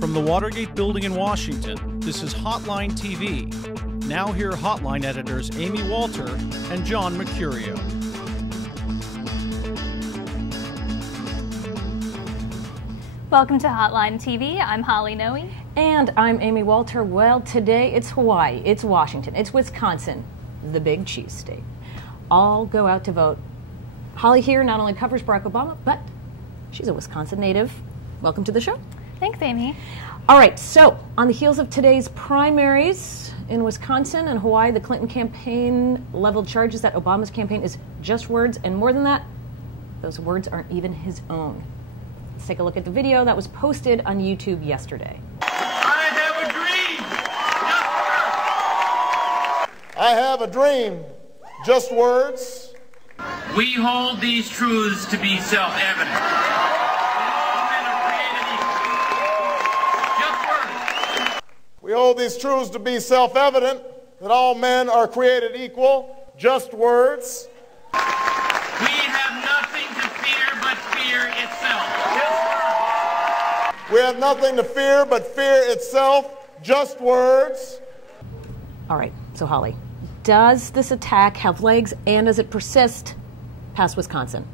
From the Watergate building in Washington, this is Hotline TV. Now here are Hotline editors Amy Walter and John Mercurio. Welcome to Hotline TV. I'm Holly Noe. And I'm Amy Walter. Well, today it's Hawaii, it's Washington, it's Wisconsin, the big cheese state. All go out to vote. Holly here not only covers Barack Obama, but she's a Wisconsin native. Welcome to the show. Thanks, Amy. All right, so on the heels of today's primaries in Wisconsin and Hawaii, the Clinton campaign leveled charges that Obama's campaign is just words, and more than that, those words aren't even his own. Let's take a look at the video that was posted on YouTube yesterday. I have a dream. I have a dream. Just words. We hold these truths to be self-evident. All men are created equal. Just words. We hold these truths to be self-evident, that all men are created equal. Just words. We have nothing to fear but fear itself. Just words. We have nothing to fear but fear itself. Just words. All right, so Holly, does this attack have legs, and does it persist past Wisconsin?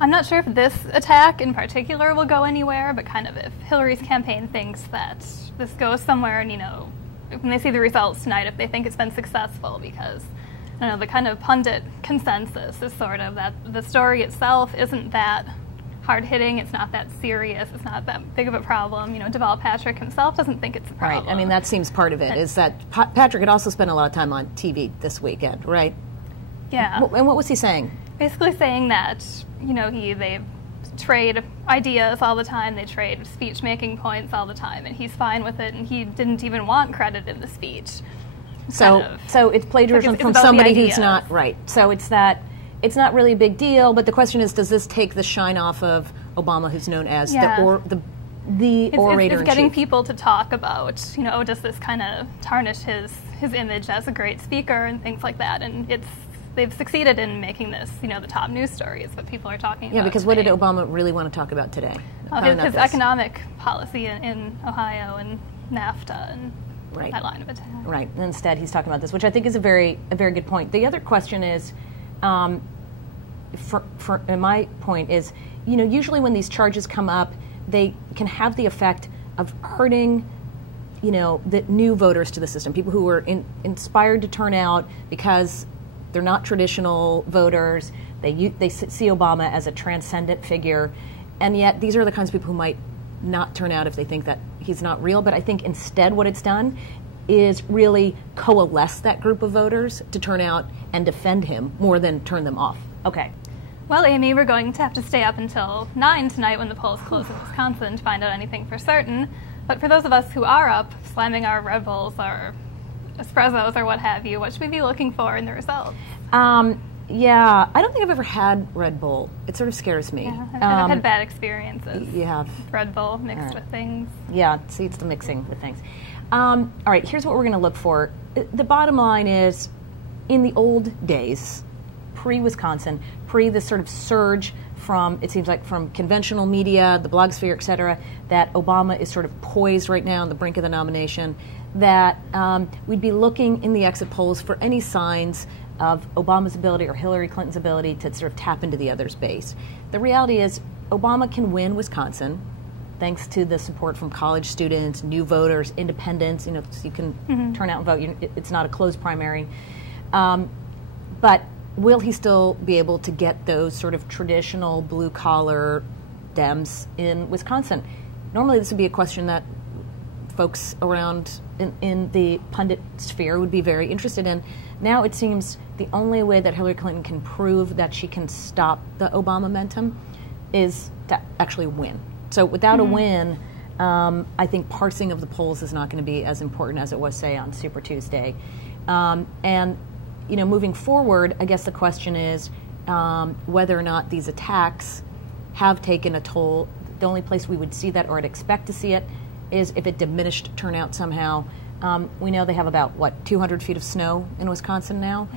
I'm not sure if this attack in particular will go anywhere, but kind of if Hillary's campaign thinks that this goes somewhere, and, you know, when they see the results tonight, if they think it's been successful, because, I don't know, the kind of pundit consensus is sort of that the story itself isn't that hard-hitting, it's not that serious, it's not that big of a problem. You know, Deval Patrick himself doesn't think it's a problem. Right, I mean, that see's part of it, is that Patrick had also spent a lot of time on TV this weekend, right? Yeah. And what was he saying? Basically saying that, you know, they trade ideas all the time, they trade speech-making points all the time, and he's fine with it, and he didn't even want credit in the speech. So it's plagiarism it's from somebody who's not right. So it's that it's not really a big deal, but the question is, does this take the shine off of Obama, who's known as the orator? It's getting people to talk about, you know, does this kind of tarnish his image as a great speaker and things like that, and they've succeeded in making this, you know, the top news story is what people are talking about. Yeah, because today. What did Obama really want to talk about today? His economic policy in Ohio and NAFTA and that line of attack. Right. Instead, he's talking about this, which I think is a very good point. The other question is, my point is, you know, usually when these charges come up, they can have the effect of hurting, you know, the new voters to the system, people who were inspired to turn out because they're not traditional voters. They see Obama as a transcendent figure, and yet these are the kinds of people who might not turn out if they think that he's not real. But I think instead what it's done is really coalesce that group of voters to turn out and defend him more than turn them off. Okay. Well, Amy, we're going to have to stay up until 9 tonight when the polls close in Wisconsin to find out anything for certain. But for those of us who are up, slamming our Red Bulls or espressos or what have you, what should we be looking for in the results? Yeah, I don't think I've ever had Red Bull. It sort of scares me. Yeah, I've had bad experiences. You have? Red Bull mixed with things. Yeah, see, it's the mixing with things. All right, here's what we're going to look for. The bottom line is, in the old days, pre-Wisconsin, this sort of surge from, it seems like, from conventional media, the blogosphere, et cetera, that Obama is sort of poised right now on the brink of the nomination, that we'd be looking in the exit polls for any signs of Obama's ability or Hillary Clinton's ability to sort of tap into the other's base. The reality is Obama can win Wisconsin thanks to the support from college students, new voters, independents, you know, so you can turn out and vote. It's not a closed primary. But will he still be able to get those sort of traditional blue-collar Dems in Wisconsin? Normally this would be a question that folks around in the pundit sphere would be very interested in. Now it seems the only way that Hillary Clinton can prove that she can stop the Obama momentum is to actually win. So without a win, I think parsing of the polls is not going to be as important as it was, say, on Super Tuesday. And you know, moving forward, I guess the question is whether or not these attacks have taken a toll. The only place we would see that, or I'd expect to see it, is if it diminished turnout somehow. We know they have about, what, 200 feet of snow in Wisconsin now?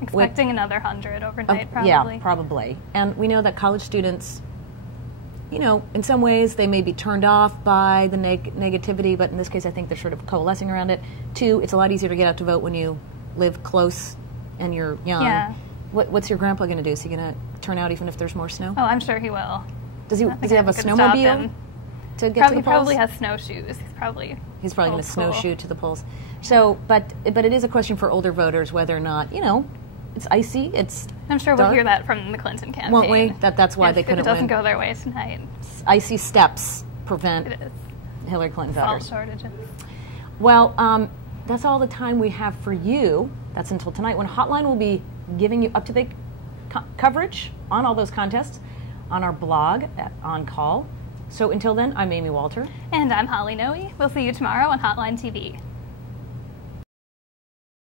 Expecting another 100 overnight, probably. Yeah, probably. And we know that college students you know, in some ways they may be turned off by the negativity, but in this case I think they're sort of coalescing around it. 2, it's a lot easier to get out to vote when you live close and you're young. Yeah. What's your grandpa going to do? Is he going to turn out even if there's more snow? Oh, I'm sure he will. Does he have a Could stop snowmobile him. to get to the He polls? probably has snowshoes. He's probably going old to school. snowshoe to the polls. So, but it is a question for older voters whether or not, you know, it's icy, it's I'm sure dark. we'll hear that from the Clinton campaign. Won't we? That's why if, they if couldn't it doesn't win. go their way tonight. Icy steps prevent It is. Hillary Clinton Salt voters. shortages. Well, that's all the time we have for you. That's until tonight, when Hotline will be giving you up-to-date coverage on all those contests on our blog at On Call. So until then, I'm Amy Walter. And I'm Holly Noe. We'll see you tomorrow on Hotline TV.